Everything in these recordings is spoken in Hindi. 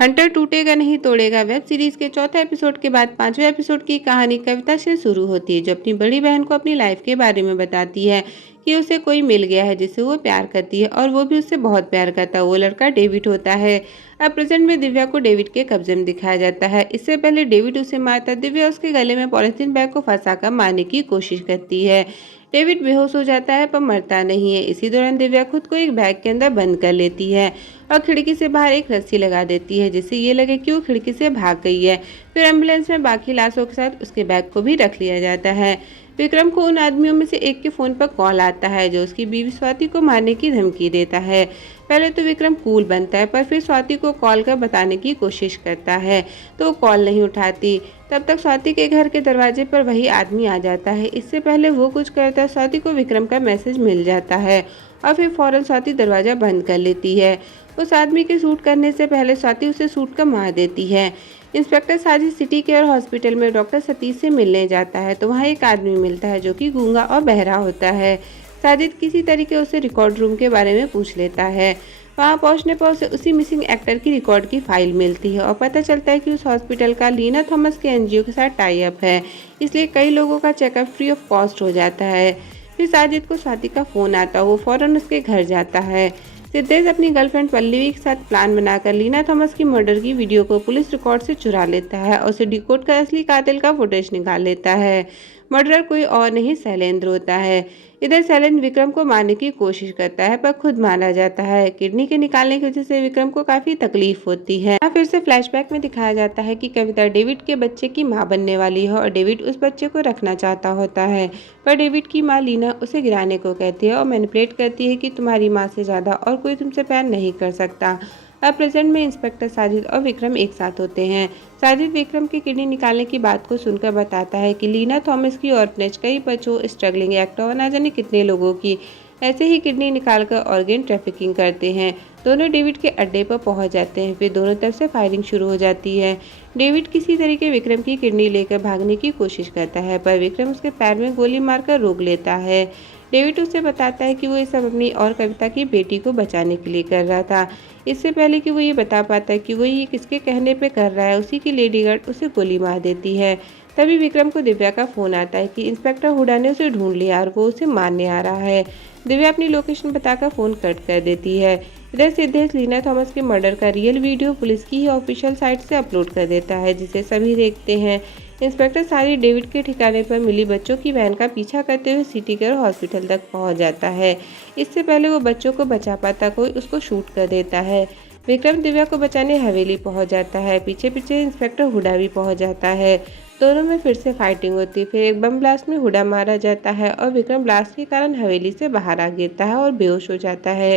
हंटर टूटेगा नहीं तोड़ेगा वेब सीरीज के चौथे एपिसोड के बाद पांचवें एपिसोड की कहानी कविता से शुरू होती है, जो अपनी बड़ी बहन को अपनी लाइफ के बारे में बताती है कि उसे कोई मिल गया है जिसे वो प्यार करती है और वो भी उससे बहुत प्यार करता है। वो लड़का डेविड होता है। अब प्रेजेंट में दिव्या को डेविड के कब्जे में दिखाया जाता है। इससे पहले डेविड उसे मारता, दिव्या उसके गले में पॉलिथीन बैग को फंसाकर मारने की कोशिश करती है। डेविड बेहोश हो जाता है पर मरता नहीं है। इसी दौरान दिव्या खुद को एक बैग के अंदर बंद कर लेती है और खिड़की से बाहर एक रस्सी लगा देती है, जिससे ये लगे कि वो खिड़की से भाग गई है। फिर एम्बुलेंस में बाकी लाशों के साथ उसके बैग को भी रख लिया जाता है। विक्रम को उन आदमियों में से एक के फोन पर कॉल आता है जो उसकी बीवी स्वाति को मारने की धमकी देता है। पहले तो विक्रम कूल बनता है, पर फिर स्वाति को कॉल कर बताने की कोशिश करता है तो वो कॉल नहीं उठाती। तब तक स्वाति के घर के दरवाजे पर वही आदमी आ जाता है। इससे पहले वो कुछ करता, स्वाति को विक्रम का मैसेज मिल जाता है और फिर फौरन स्वाति दरवाजा बंद कर लेती है। उस आदमी के शूट करने से पहले स्वाति उसे शूट कर मार देती है। Inspector Sajid city care hospital में डॉक्टर सतीश से मिलने जाता है तो वहाँ एक आदमी मिलता है जो कि गूंगा और बहरा होता है। साजिद किसी तरीके उसे रिकॉर्ड रूम के बारे में पूछ लेता है। वहाँ पहुँचने पर उसे उसी मिसिंग एक्टर की रिकॉर्ड की फाइल मिलती है और पता चलता है कि उस हॉस्पिटल का लीना थॉमस के एनजीओ के साथ टाई अप है, इसलिए कई लोगों का चेकअप फ्री ऑफ कॉस्ट हो जाता है। फिर साजिद को स्वाति का फोन आता है, वो फौरन उसके घर जाता है। सिद्धेश अपनी गर्लफ्रेंड पल्लवी के साथ प्लान बनाकर लीना थॉमस की मर्डर की वीडियो को पुलिस रिकॉर्ड से चुरा लेता है और उसे डिकोड कर असली कातिल का फुटेज निकाल लेता है। मर्डरर कोई और नहीं, शैलेंद्र होता है। इधर शैलेंद्र विक्रम को मारने की कोशिश करता है पर खुद मारा जाता है। किडनी के निकालने की वजह से विक्रम को काफी तकलीफ होती है। फिर से फ्लैशबैक में दिखाया जाता है कि कविता डेविड के बच्चे की मां बनने वाली है और डेविड उस बच्चे को रखना चाहता होता है, पर डेविड की मां लीना उसे गिराने को कहती है और मैनिपुलेट करती है कि तुम्हारी माँ से ज्यादा और कोई तुमसे प्यार नहीं कर सकता। अब प्रेजेंट में इंस्पेक्टर साजिद और विक्रम एक साथ होते हैं। साजिद विक्रम की किडनी निकालने की बात को सुनकर बताता है कि लीना थॉमस की ऑर्फनेज कई बच्चों, स्ट्रगलिंग एक्टर और ना जाने कितने लोगों की ऐसे ही किडनी निकालकर ऑर्गेन ट्रैफिकिंग करते हैं। दोनों डेविड के अड्डे पर पहुंच जाते हैं। फिर दोनों तरफ से फायरिंग शुरू हो जाती है। डेविड किसी तरीके विक्रम की किडनी लेकर भागने की कोशिश करता है, पर विक्रम उसके पैर में गोली मारकर रोक लेता है। डेविड उसे बताता है कि वो ये सब अपनी और कविता की बेटी को बचाने के लिए कर रहा था। इससे पहले कि वो ये बता पाता है कि वो ये किसके कहने पे कर रहा है, उसी की लेडीगार्ड उसे गोली मार देती है। तभी विक्रम को दिव्या का फोन आता है कि इंस्पेक्टर हुडा ने उसे ढूंढ लिया और वो उसे मारने आ रहा है। दिव्या अपनी लोकेशन बताकर फोन कट कर देती है। इधर सिद्धेश लीना थॉमस के मर्डर का रियल वीडियो पुलिस की ही ऑफिशियल साइट से अपलोड कर देता है, जिसे सभी देखते हैं। इंस्पेक्टर सारी डेविड के ठिकाने पर मिली बच्चों की वैन का पीछा करते हुए सिटी केयर हॉस्पिटल तक पहुंच जाता है। इससे पहले वो बच्चों को बचा पाता कोई उसको शूट कर देता है। विक्रम दिव्या को बचाने हवेली पहुंच जाता है। पीछे पीछे इंस्पेक्टर हुडा भी पहुंच जाता है। दोनों में फिर से फाइटिंग होती है। फिर एक बम ब्लास्ट में हुडा मारा जाता है और विक्रम ब्लास्ट के कारण हवेली से बाहर आ गिरता है और बेहोश हो जाता है।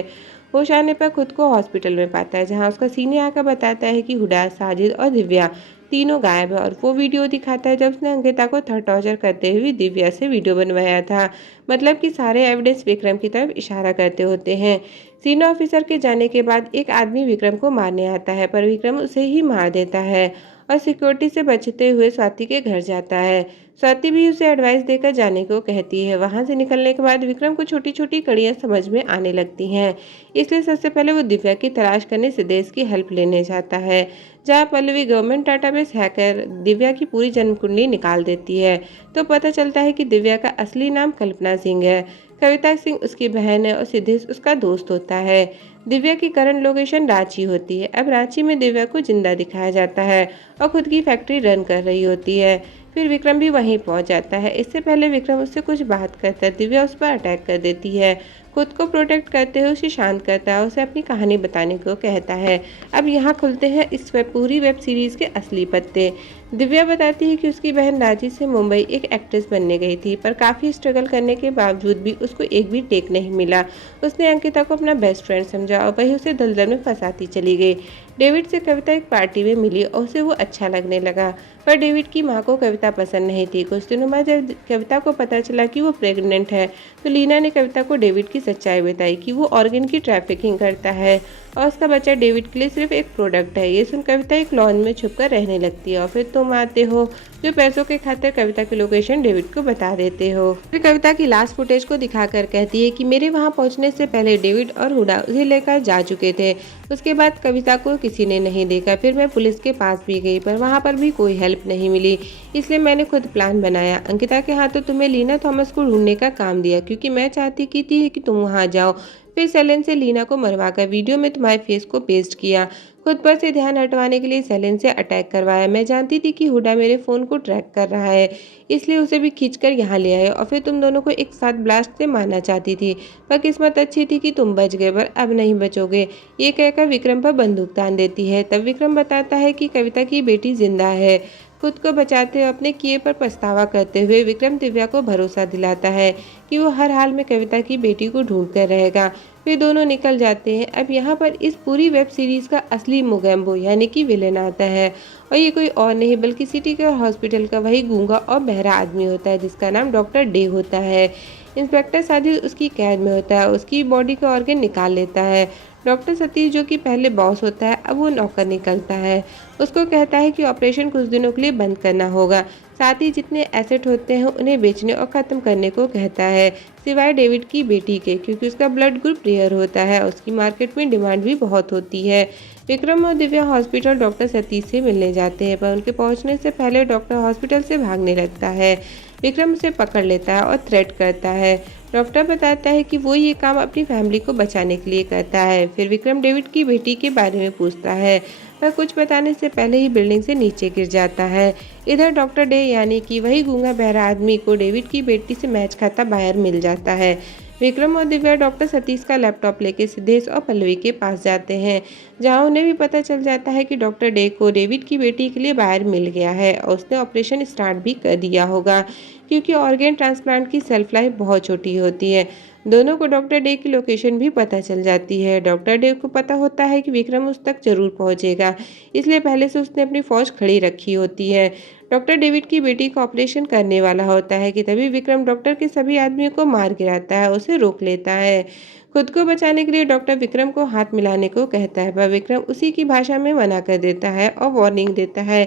होश आने पर खुद को हॉस्पिटल में पाता है, जहां उसका सीनियर आकर बताता है कि हुडा, साजिद और दिव्या तीनों गायब है और वो वीडियो दिखाता है जब उसने अंकिता को थर्ड टॉर्चर करते हुए दिव्या से वीडियो बनवाया था। मतलब कि सारे एविडेंस विक्रम की तरफ इशारा करते होते हैं। सीनियर ऑफिसर के जाने के बाद एक आदमी विक्रम को मारने आता है, पर विक्रम उसे ही मार देता है और सिक्योरिटी से बचते हुए स्वाति के घर जाता है। स्वाति भी उसे एडवाइस देकर जाने को कहती है। वहां से निकलने के बाद विक्रम को छोटी छोटी कड़ियां समझ में आने लगती हैं, इसलिए सबसे पहले वो दिव्या की तलाश करने सिद्धेश की हेल्प लेने जाता है, जहां Pallavi government database hacker Divya की पूरी जन्म कुंडली निकाल देती है। तो पता चलता है कि दिव्या का असली नाम कल्पना सिंह है, कविता सिंह उसकी बहन है और सिद्धेश उसका दोस्त होता है। दिव्या की करंट लोकेशन रांची होती है। अब रांची में दिव्या को जिंदा दिखाया जाता है और खुद की फैक्ट्री रन कर रही होती है। फिर विक्रम भी वहीं पहुंच जाता है। इससे पहले विक्रम उससे कुछ बात करता है। दिव्या उस पर अटैक कर देती है। खुद को प्रोटेक्ट करते हुए उसे शांत करता है, उसे अपनी कहानी बताने को कहता है। अब यहाँ खुलते हैं इस पूरी वेब सीरीज के असली पत्ते। दिव्या बताती है कि उसकी बहन रांची से मुंबई एक एक्ट्रेस बनने गई थी, पर काफ़ी स्ट्रगल करने के बावजूद भी उसको एक भी टेक नहीं मिला। उसने अंकिता को अपना बेस्ट फ्रेंड समझा और वही उसे दलदल में फंसाती चली गई। डेविड से कविता एक पार्टी में मिली और उसे वो अच्छा लगने लगा, पर डेविड की माँ को कविता पसंद नहीं थी। कुछ दिनों बाद जब कविता को पता चला कि वो प्रेग्नेंट है, तो लीना ने कविता को डेविड की सच्चाई बताई कि वो ऑर्गन की ट्रैफिकिंग करता है और उसका बच्चा डेविड के लिए सिर्फ एक प्रोडक्ट है। ये सुन कविता एक लॉन में छुपकर रहने लगती है और फिर तुम आते हो जो पैसों के खातिर कविता की लोकेशन डेविड को बता देते हो। फिर कविता की लास्ट फुटेज को दिखाकर कहती है कि मेरे वहां पहुंचने से पहले डेविड और हुडा उसे लेकर जा चुके थे। उसके बाद कविता को किसी ने नहीं देखा। फिर मैं पुलिस के पास भी गई पर वहां पर भी कोई हेल्प नहीं मिली, इसलिए मैंने खुद प्लान बनाया। अंकिता के हाथों तुम्हें लीना थॉमस को ढूंढने का काम दिया क्योंकि मैं चाहती की थी कि तुम वहां जाओ। फिर सेलेन से लीना को मरवाकर वीडियो में तुम्हारे फेस को पेस्ट किया। खुद पर से ध्यान हटवाने के लिए सेलेन से अटैक करवाया। मैं जानती थी कि हुडा मेरे फोन को ट्रैक कर रहा है, इसलिए उसे भी खींचकर यहाँ ले आए और फिर तुम दोनों को एक साथ ब्लास्ट से मारना चाहती थी, पर किस्मत अच्छी थी कि तुम बच गए, पर अब नहीं बचोगे। ये कहकर विक्रम पर बंदूक तान देती है। तब विक्रम बताता है कि कविता की बेटी जिंदा है। खुद को बचाते हुए अपने किए पर पछतावा करते हुए विक्रम दिव्या को भरोसा दिलाता है कि वो हर हाल में कविता की बेटी को ढूंढ कर रहेगा। वे दोनों निकल जाते हैं। अब यहाँ पर इस पूरी वेब सीरीज का असली मोगैम्बो यानी कि विलेन आता है और ये कोई और नहीं बल्कि सिटी के हॉस्पिटल का वही गूंगा और बहरा आदमी होता है जिसका नाम डॉक्टर डे होता है। इंस्पेक्टर साजिद उसकी कैद में होता है, उसकी बॉडी का ऑर्गन निकाल लेता है। डॉक्टर सतीश जो कि पहले बॉस होता है अब वो नौकर निकलता है। उसको कहता है कि ऑपरेशन कुछ दिनों के लिए बंद करना होगा, साथ ही जितने एसेट होते हैं उन्हें बेचने और ख़त्म करने को कहता है, सिवाय डेविड की बेटी के, क्योंकि उसका ब्लड ग्रुप रेयर होता है। उसकी मार्केट में डिमांड भी बहुत होती है। विक्रम और दिव्या हॉस्पिटल डॉक्टर सतीश से मिलने जाते हैं, पर उनके पहुंचने से पहले डॉक्टर हॉस्पिटल से भागने लगता है। विक्रम उसे पकड़ लेता है और थ्रेट करता है। डॉक्टर बताता है कि वो ये काम अपनी फैमिली को बचाने के लिए करता है। फिर विक्रम डेविड की बेटी के बारे में पूछता है, पर कुछ बताने से पहले ही बिल्डिंग से नीचे गिर जाता है। इधर डॉक्टर डे यानी कि वही गूंगा बहरा आदमी को डेविड की बेटी से मैच खाता बाहर मिल जाता है। विक्रम और दिव्या डॉक्टर सतीश का लैपटॉप लेके सिद्धेश और पल्लवी के पास जाते हैं, जहां उन्हें भी पता चल जाता है कि डॉक्टर डे को डेविड की बेटी के लिए बाहर मिल गया है और उसने ऑपरेशन स्टार्ट भी कर दिया होगा, क्योंकि ऑर्गेन ट्रांसप्लांट की सेल्फ लाइफ बहुत छोटी होती है। दोनों को डॉक्टर डे की लोकेशन भी पता चल जाती है। डॉक्टर डे को पता होता है कि विक्रम उस तक जरूर पहुंचेगा, इसलिए पहले से उसने अपनी फौज खड़ी रखी होती है। डॉक्टर डेविड की बेटी का ऑपरेशन करने वाला होता है कि तभी विक्रम डॉक्टर के सभी आदमियों को मार गिराता है, उसे रोक लेता है। खुद को बचाने के लिए डॉक्टर विक्रम को हाथ मिलाने को कहता है, पर विक्रम उसी की भाषा में मना कर देता है और वार्निंग देता है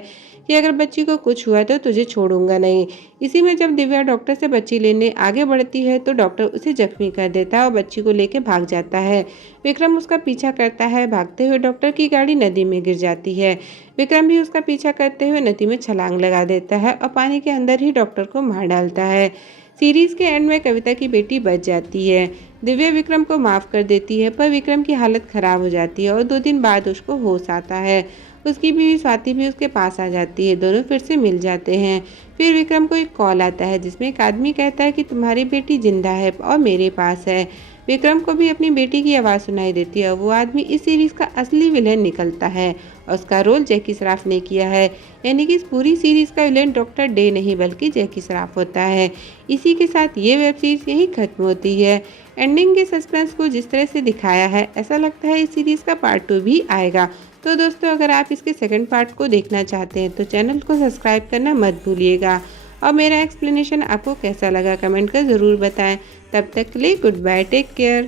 कि अगर बच्ची को कुछ हुआ तो तुझे छोड़ूंगा नहीं। इसी में जब दिव्या डॉक्टर से बच्ची लेने आगे बढ़ती है तो डॉक्टर उसे जख्मी कर देता है और बच्ची को लेकर भाग जाता है। विक्रम उसका पीछा करता है। भागते हुए डॉक्टर की गाड़ी नदी में गिर जाती है। विक्रम भी उसका पीछा करते हुए नदी में छलांग लगा देता है और पानी के अंदर ही डॉक्टर को मार डालता है। सीरीज के एंड में कविता की बेटी बच जाती है। दिव्या विक्रम को माफ कर देती है, पर विक्रम की हालत खराब हो जाती है और 2 दिन बाद उसको होश आता है। उसकी बीवी स्वाति भी उसके पास आ जाती है। दोनों फिर से मिल जाते हैं। फिर विक्रम को एक कॉल आता है जिसमें एक आदमी कहता है कि तुम्हारी बेटी जिंदा है और मेरे पास है। विक्रम को भी अपनी बेटी की आवाज़ सुनाई देती है। वो आदमी इस सीरीज का असली विलेन निकलता है और उसका रोल जैकी श्रॉफ ने किया है, यानी कि इस पूरी सीरीज का विलेन डॉक्टर डे नहीं बल्कि जैकी श्रॉफ होता है। इसी के साथ ये वेब सीरीज यहीं खत्म होती है। एंडिंग के सस्पेंस को जिस तरह से दिखाया है ऐसा लगता है इस सीरीज का पार्ट 2 भी आएगा। तो दोस्तों अगर आप इसके सेकंड पार्ट को देखना चाहते हैं तो चैनल को सब्सक्राइब करना मत भूलिएगा। और मेरा एक्सप्लेनेशन आपको कैसा लगा कमेंट कर ज़रूर बताएं। तब तक के लिए गुड बाय, टेक केयर।